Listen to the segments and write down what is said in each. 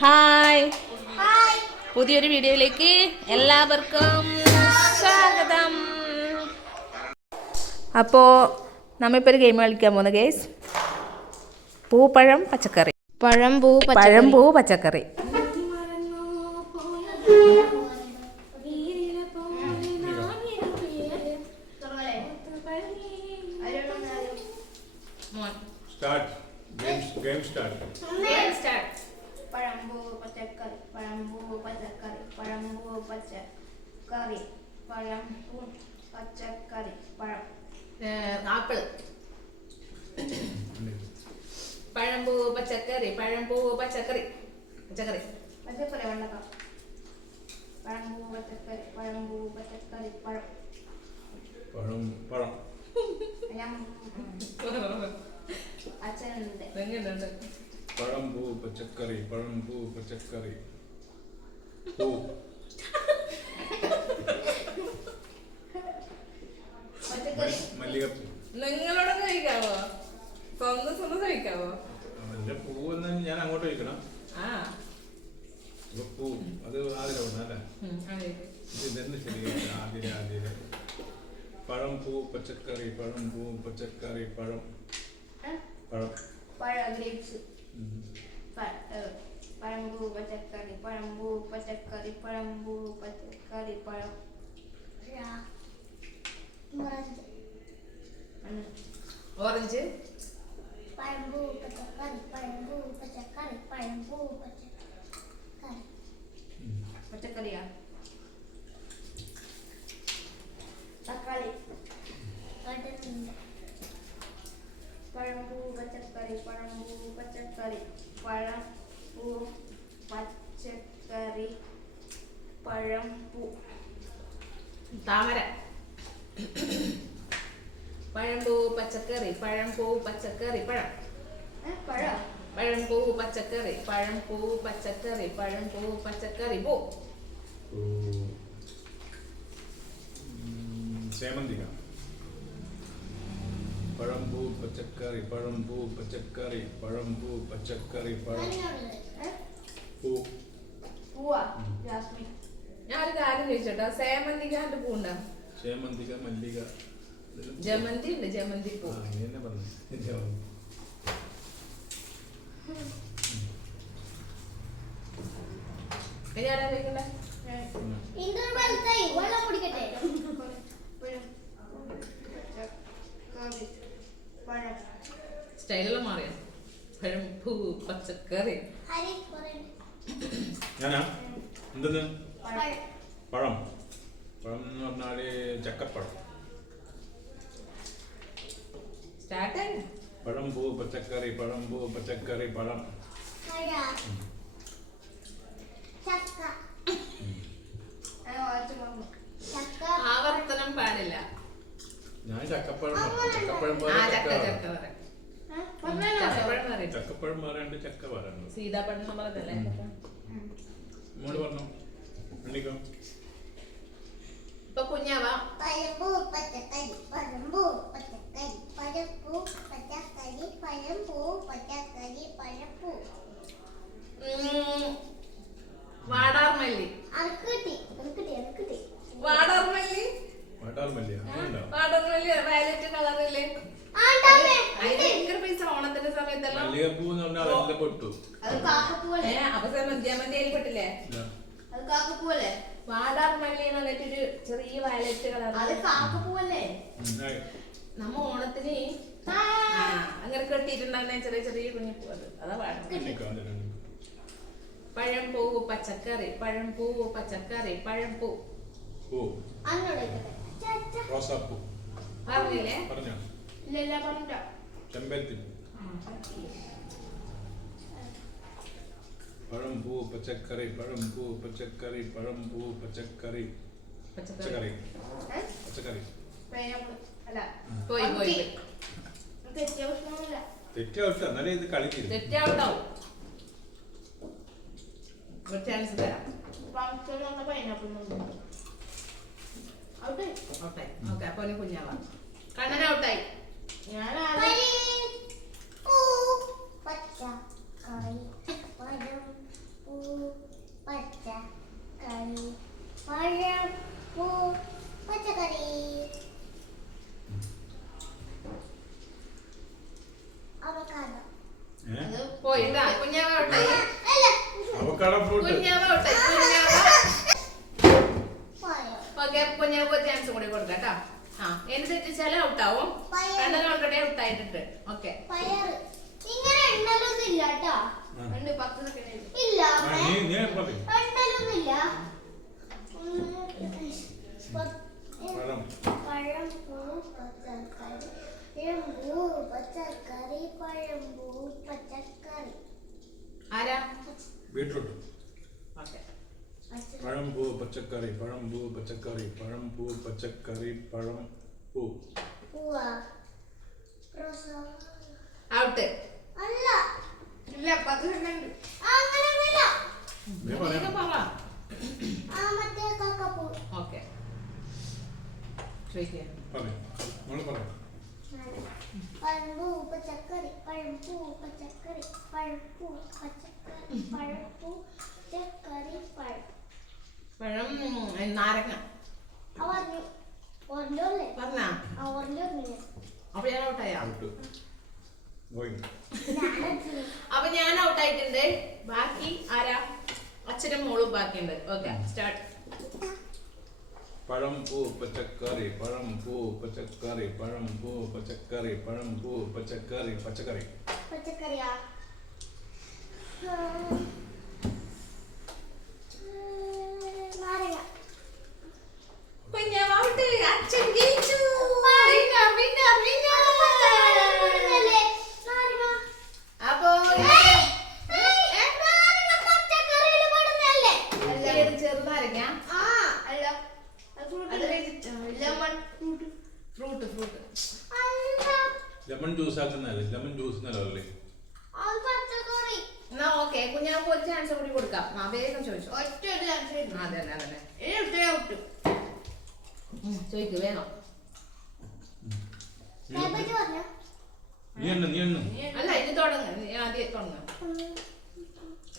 Hi, പുതിയൊരു വീഡിയോയിലേക്ക് എല്ലാവർക്കും സ്വാഗതം. അപ്പോൾ നമ്മളിപ്പോൾ ഒരു ഗെയിം കളിക്കാൻ പോകുന്ന ഗേസ്, പൂ പഴം പച്ചക്കറി. പഴം പൂ പച്ചക്കറി. Game start. പഴംപൂ പച്ചക്കറി, പഴംപൂ പച്ചക്കറി, പഴംപൂ പച്ചക്കറി, പഴംപൂ പച്ചക്കറി, പഴം ആപ്പിൾ. പഴംപൂ പച്ചക്കറി, പഴംപൂ പച്ചക്കറി, പച്ചക്കറി പച്ചക്കറി വെള്ളക്ക. പഴംപൂ പച്ചക്കറി, പഴംപൂ പച്ചക്കറി, പഴം പഴം പഴം അച്ഛനുണ്ട്. പഴം പൂ പച്ചക്കറി, പഴം പൂ പച്ചക്കറി, പൂ മല്ലികപ്പൂ. നിങ്ങളോടൊന്ന് കഴിക്കാവോ? സ്വന്തം കഴിക്കാവോ? അവന്റെ പൂവെന്ന് ഞാൻ അങ്ങോട്ട് കഴിക്കണം. പൂ അത് ആദ്യം അല്ലേ? ഇതെന്ന് ശരിയാ? ആദ്യം പഴം പൂ പച്ചക്കറി, പഴം പൂ പച്ചക്കറി, പഴം പഴം പഴം ഗ്രേപ്സ്. പഴംപൂ പച്ചക്കറി, പഴംപൂ പച്ചക്കറി, പഴംപൂ പച്ചക്കറി, പഴം ഓറഞ്ച്. പഴംപൂ പച്ചക്കറി, പഴംപൂ പച്ചക്കറി, പഴംപൂ പച്ചക്കറി, പച്ചക്കറിയാ. തക്കാളി. പഴംപൂ പച്ചക്കറി, പഴംപൂ പച്ചക്കറി, പഴംപൂ പച്ചക്കറി, പഴംപൂ താമര. പഴംപൂ പച്ചക്കറി, പഴംപൂ പച്ചക്കറി, പഴം പഴംപൂ പച്ചക്കറി, പഴംപൂ പച്ചക്കറി, പഴംപൂ പച്ചക്കറി, പൂ സേമന്തിക. പഴംപൂ പച്ചക്കറി, പഴംപൂ പച്ചക്കറി, പഴംപൂ പച്ചക്കറി, പഴം പൂ പൂവാ. ജാസ്മിൻ. ഞാനൊരു കാര്യം ചോദിച്ചോട്ടോ, സേമന്തികാന്റെ പൂ ഉണ്ടോ? സേമന്തിക, മല്ലിക, ജമന്തി ഉണ്ട്. ജമന്തി പൂ. അങ്ങനെ പറഞ്ഞു. ഞാനാ ചോദിക്കണ്ടേ? വെള്ളം കുടിക്കട്ടെ. സ്റ്റൈലെല്ലാം മാറിയോ? പഴം പൂ പച്ചക്കറി. ഞാനാ എന്തെന്ന് പഴം പഴം എന്ന് പറഞ്ഞാല് ചക്കപ്പഴം. സ്റ്റാർട്ടായി. പഴം പൂ പച്ചക്കറി, പഴം പൂ പച്ചക്കറി, പഴം ആവർത്തനം പാടില്ല. ഞാൻ ചക്കപ്പഴം ചക്കപ്പഴം ചക്കപ്പഴം പറയാണ്ട് ചക്ക പറയാണ്ട്. സീതാപ്പഴം നമ്മളതല്ലേ? മോള് പറഞ്ഞു എണ്ണിക്കോ. ഇപ്പൊ കുഞ്ഞാവാ. പഴംപൂ പച്ചക്കറി, പഴംപൂ പച്ചക്കറി, പഴംപൂ പച്ചക്കറി, പഴംപൂ പച്ചക്കറി, പഴംപൂ വാടാർമല്ലി. വാടാർമല്ലി. വാടാർമല്ലി വയലറ്റ് കളറില്ലേ? ഭയങ്കര പൈസ ഓണത്തിന്റെ സമയത്തെല്ലാം. മല്ലികപ്പൂ എന്ന് പറഞ്ഞാൽ അതെല്ലാം പൊട്ടു. അപ്പൊ ജമന്തിയിൽ പെട്ടില്ലേ? അത് കാക്കപ്പൂവല്ലേ? വാടാർമല്ലി എന്ന് പറഞ്ഞിട്ടൊരു ചെറിയ വയലറ്റ് കളർ. അത് കാക്കപ്പൂവല്ലേ? നമ്മ ഓണത്തിന് അങ്ങനെ കെട്ടിയിട്ടുണ്ടാകുന്ന ചെറിയ ചെറിയ കുഞ്ഞിപ്പൂ. അതാ വാടാർമല്ലി. പഴംപൂ പച്ചക്കറി, പഴംപൂ പച്ചക്കറി, പഴംപൂ റോസാപ്പൂ പറഞ്ഞില്ലേ? പറഞ്ഞോ? ഇല്ല പറഞ്ഞ ചെമ്പരത്തി. പഴംപൂ പച്ചക്കറി, പഴംപൂ പച്ചക്കറി, പഴംപൂ പച്ചക്കറി, പച്ചക്കറി പച്ചക്കറി. തെറ്റാവട്ടെ, എന്നാലേ ഇത് കളിക്കില്ല. തെറ്റാവട്ടാവും. ചാൻസ് തരാം. ഓക്കെ, അപ്പൊ കുഞ്ഞാവാ. കണ്ണൻ ഔട്ടായി. പച്ചക്കറി, പഴം പൂ അവക്കാടോ ഫ്രൂട്ട്. കുഞ്ഞാവ ഔട്ട്. കുഞ്ഞാവ. പഴം. ഓക്കെ, കുഞ്ഞാവ ഒരു ചാൻസ് കൂടി കൊടുക്കാം കേട്ടോ. ആ, എന്ത് തെറ്റിച്ചാലും ഔട്ടാവും. രണ്ടെണ്ണം ഓൾറെഡി ഔട്ടായിട്ടുണ്ട്. ഓക്കെ. പയറ്. ഇങ്ങനെ എണ്ണലൊന്നും ഇല്ല കേട്ടോ. രണ്ട് 10 സെക്കൻഡ് ഇല്ല. നീ പറയും. എണ്ണലൊന്നും ഇല്ല. പഴം. പഴം പൂ പച്ചക്കറി. പഴംപൂ പച്ചക്കറി. പഴംപൂ പച്ചക്കറി. ആരാ? ബീട്രൂട്ട്. ഓക്കെ. പഴം പൂ പച്ചക്കറി. പഴം പൂ പച്ചക്കറി. പഴം പൂ പച്ചക്കറി. പഴം പൂ. പൂവാ. റോസ. ഔട്ട്. അല്ല. ഇല്ല, 10 സെക്കൻഡ്. അങ്ങനെയൊന്നുമില്ല. മറ്റേ കാക്കപ്പൂ. ഓക്കെ. ചോദിക്കുക. പഴംപൂ പച്ചക്കറി. പഴംപൂ പച്ചക്കറി. പഴംപൂ പച്ചക്കറി. പഴംപൂ പച്ചക്കറി. പഴം. പഴം നാരങ്ങ. പറഞ്ഞു. ഓർമ്മല്ലേ? പറഞ്ഞാ? ഓർമ്മ. അപ്പൊ ഞാൻ ഔട്ടായാ? Going. അപ്പൊ ഞാൻ ഔട്ടായിട്ടുണ്ട്. ബാക്കി ആരാ? അച്ഛനും മോളും ബാക്കിയുണ്ട്. Okay, start. പഴം പൂ പച്ചക്കറി. പഴം പൂ പച്ചക്കറി. പഴം പൂ പച്ചക്കറി. പഴം പൂ പച്ചക്കറി. പച്ചക്കറി. പച്ചക്കറിയാ? നാരങ്ങ. കുഞ്ഞാവ ഔട്ട്. അച്ഛൻ ജയിച്ചു. അപ്പോ ചെറുനാരങ്ങ. ഫ്രൂട്ട്. ലെമൺ ജ്യൂസ് ആക്കുന്നല്ലേ? ലെമൺ ജ്യൂസ് എന്നല്ലേ? എന്നാ ഓക്കെ, കുഞ്ഞാവക്ക് ഒരു ചാൻസ് കൂടി കൊടുക്കാം. ആ, വേഗം ചോദിച്ചു. ഒറ്റ ഒരു ചാൻസ്. അതന്നെ. ചോദിക്കൂ വേഗം. നീ എണ്ണ. അല്ല, ഇത് തുടങ്ങ. ആദ്യം തുടങ്ങ.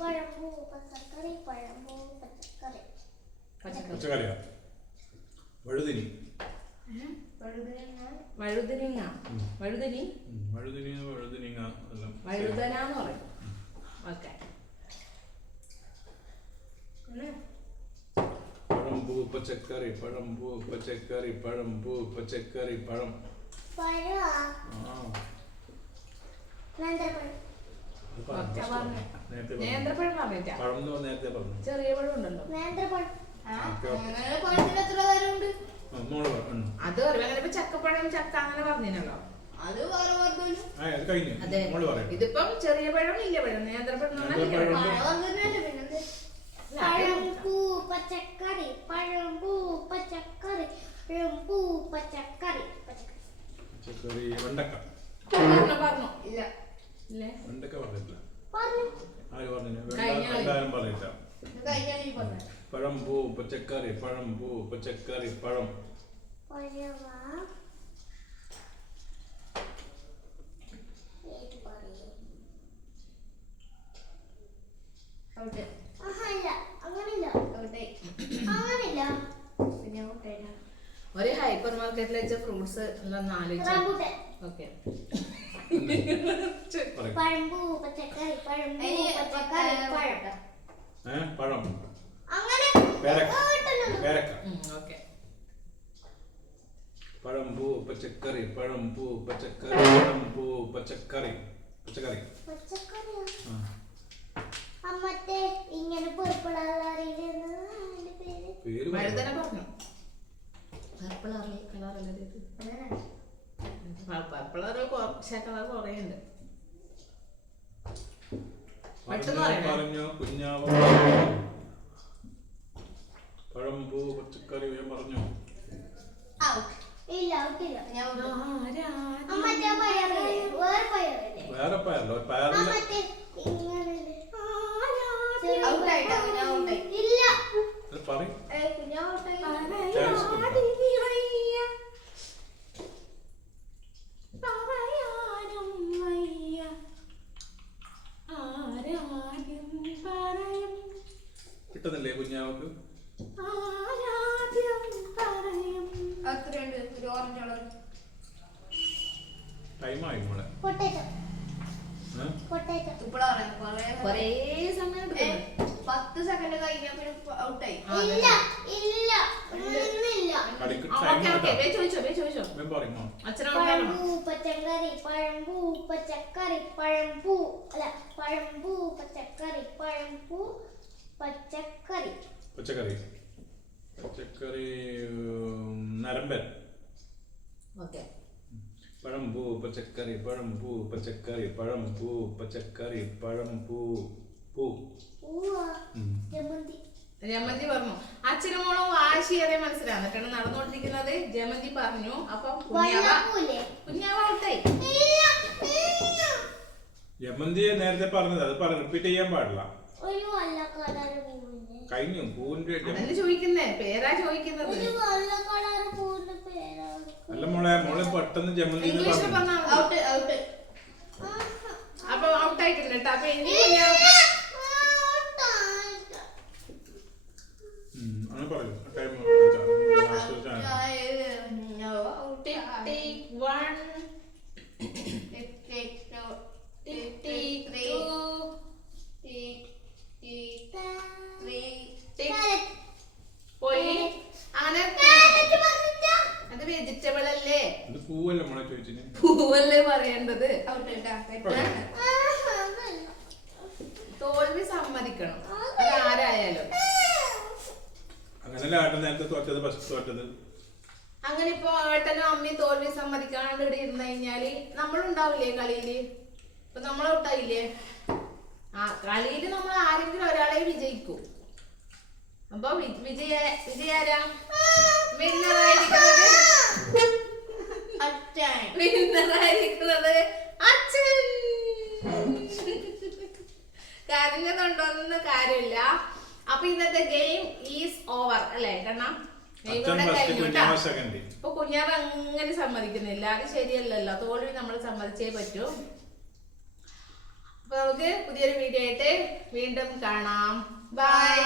പഴംപൂ പച്ചക്കറി. പഴംപൂ പച്ചക്കറി. പച്ചക്കറിയാ? വഴുതിനി. വഴുതനങ്ങ. വഴുതനി. വഴുതിനിങ്ങ എല്ലാം. വഴുതനാന്ന് പറയും. ഓക്കെ. പഴം പൂ പച്ചക്കറി. പഴം പൂ പച്ചക്കറി. പഴം പൂ പച്ചക്കറി. പഴം. പഴമാ? നേന്ത്രപ്പഴം പറഞ്ഞിട്ടാ? പഴം നേരത്തെ പറഞ്ഞു. ചെറിയ പഴം ഉണ്ടല്ലോ. നേന്ത്രപ്പഴം. അത് അങ്ങനെ ചക്കപ്പഴം ചക്ക അങ്ങനെ പറഞ്ഞല്ലോ. അത് വേറെ പറഞ്ഞു. അതെ, ഇതിപ്പം ചെറിയ പഴം വലിയ പഴം. നേന്ത്രപ്പഴം പഴംപൂ പച്ചക്കറി. പഴംപൂ പച്ചക്കറി. പഴംപൂ പച്ചക്കറി. പച്ചക്കറി. വെണ്ടക്ക. പറഞ്ഞു. ഇല്ല. വെണ്ടക്ക പറഞ്ഞിട്ടില്ല. പറഞ്ഞു. ആര് പറഞ്ഞു? വെണ്ടാരം പറഞ്ഞില്ല. പറഞ്ഞു. പഴം പൂ പച്ചക്കറി. പഴം പൂ പച്ചക്കറി. പഴം. പഴമാ? ഏത് പറയും? അങ്ങനില്ല. ഒരു ഹൈപ്പർ മാർക്കറ്റിൽ വെച്ച ഫ്രൂട്ട്സ് എല്ലാം 4. ഓക്കെ. പഴംപൂ പച്ചക്കറി. പഴംപൂ പച്ചക്കറി. പഴം. പഴം. അങ്ങനെ പേരക്ക. ഓക്കെ. പഴം പൂ പച്ചക്കറി. പഴം പൂ പച്ചക്കറി. പഴം പൂ പച്ചക്കറി. പച്ചക്കറി. പച്ചക്കറിയാ? മറ്റേ ഇങ്ങനെ പർപ്പിളറിയില്ലെന്ന് പേര്. വഴുതന പറഞ്ഞു. പർപ്പിൾ കളറല്ലേ? പർപ്പിൾ കുറച്ച് കളർ കുറയുണ്ട്. പറഞ്ഞു. കുഞ്ഞാവ പഴം പൂ പച്ചക്കറി പറഞ്ഞു. ഇല്ല, വേറെ പയറല്ലേ? കിട്ടുന്നില്ലേ കുഞ്ഞാവക്ക്? ടൈമായി മോളെ. പൊട്ടാറ്റോ. കൊറേ സമയം എടുക്കുന്നു. കളി കഴിഞ്ഞപ്പോൾ ഔട്ടായി. ഇല്ല ഇല്ല ഒന്നുമില്ല. കളിക്ക് ഓക്കെ ടൈം ഓക്കെ വേ ചോദിച്ചോ പറയുമോ? അച്ഛനോട് പഴംപൂ പച്ചക്കറി പഴംപൂ പച്ചക്കറി പഴംപൂ അല്ല പഴംപൂ പച്ചക്കറി പഴംപൂ പച്ചക്കറി പച്ചക്കറി നരമ്പൻ. ഓക്കെ പഴംപൂ പച്ചക്കറി പഴംപൂ പച്ചക്കറി പഴംപൂ പച്ചക്കറി പഴംപൂ പൂ. പൂവാ ജമന്തി. ജമന്തി പറഞ്ഞു. അച്ഛനും മോളും വാശിയേറെ മനസ്സിലാന്നിട്ടാണ് നടന്നുകൊണ്ടിരിക്കുന്നത്. ജമന്തി പറഞ്ഞു. അപ്പം വല്ലപ്പൂല്ലേ? കുഞ്ഞാവ ഔട്ടായി. ജമന്തിയെ നേരത്തെ പറഞ്ഞത് അത് റിപ്പീറ്റ് ചെയ്യാൻ പാടില്ല. ഒരു വെള്ള കളർ പൂവില്ലേ? കഴിഞ്ഞു. പൂവിന്റെ അതന്നെ ചോദിക്കുന്നേ, പേരാ ചോദിക്കുന്നത്. ഒരു വെള്ള കളർ പൂവിന്റെ പേരാണ്. അല്ല മോളെ പെട്ടെന്ന് ജമന്തി എന്ന് ഇംഗ്ലീഷിൽ പറഞ്ഞു. പറഞ്ഞാൽ ഔട്ട് ഔട്ട്. അപ്പൊ ഔട്ടായിട്ടുണ്ട് കേട്ടോ. അപ്പൊ ഇനി അങ്ങനെ പറയൂ. ടൈം പോയി. അങ്ങനെ അത് വെജിറ്റബിൾ അല്ലേ, ഇത് പൂവല്ലേ മോളെ ചോദിച്ചിന്? പൂവല്ലേ പറയേണ്ടത്. തോൽവി സമ്മതിക്കണം, അത് ആരായാലും. അങ്ങനല്ലേ ആട്ടം നേരത്തെ തോറ്റത്, ഫസ്റ്റ് തോറ്റത്. അങ്ങനെ ഇപ്പൊ ഏട്ടനും അമ്മയും തോൽവി സമ്മതിക്കാണ്ട് ഇവിടെ ഇരുന്ന് കഴിഞ്ഞാല് നമ്മളുണ്ടാവില്ലേ കളിയില്? ഇപ്പൊ നമ്മളൗട്ടായില്ലേ? ആ കളിയില് നമ്മൾ ആരെങ്കിലും ഒരാളെ വിജയിക്കും. അപ്പൊ വിജയാരാ വിന്നറായിരിക്കുന്നത്? വിന്നറായിരിക്കുന്നത് അച്ഛൻ. കരഞ്ഞതുണ്ടോന്നൊന്നും കാര്യമില്ല. അപ്പൊ ഇന്നത്തെ ഗെയിം ഈസ് ഓവർ അല്ലേ? കാരണം ഇപ്പൊ കുഞ്ഞാവ അങ്ങനെ സമ്മതിക്കുന്നില്ല, അത് ശരിയല്ലല്ലോ. തോൽവി നമ്മൾ സമ്മതിച്ചേ പറ്റൂ. അപ്പൊ നമുക്ക് പുതിയൊരു വീഡിയോ ആയിട്ട് വീണ്ടും കാണാം. ബൈ.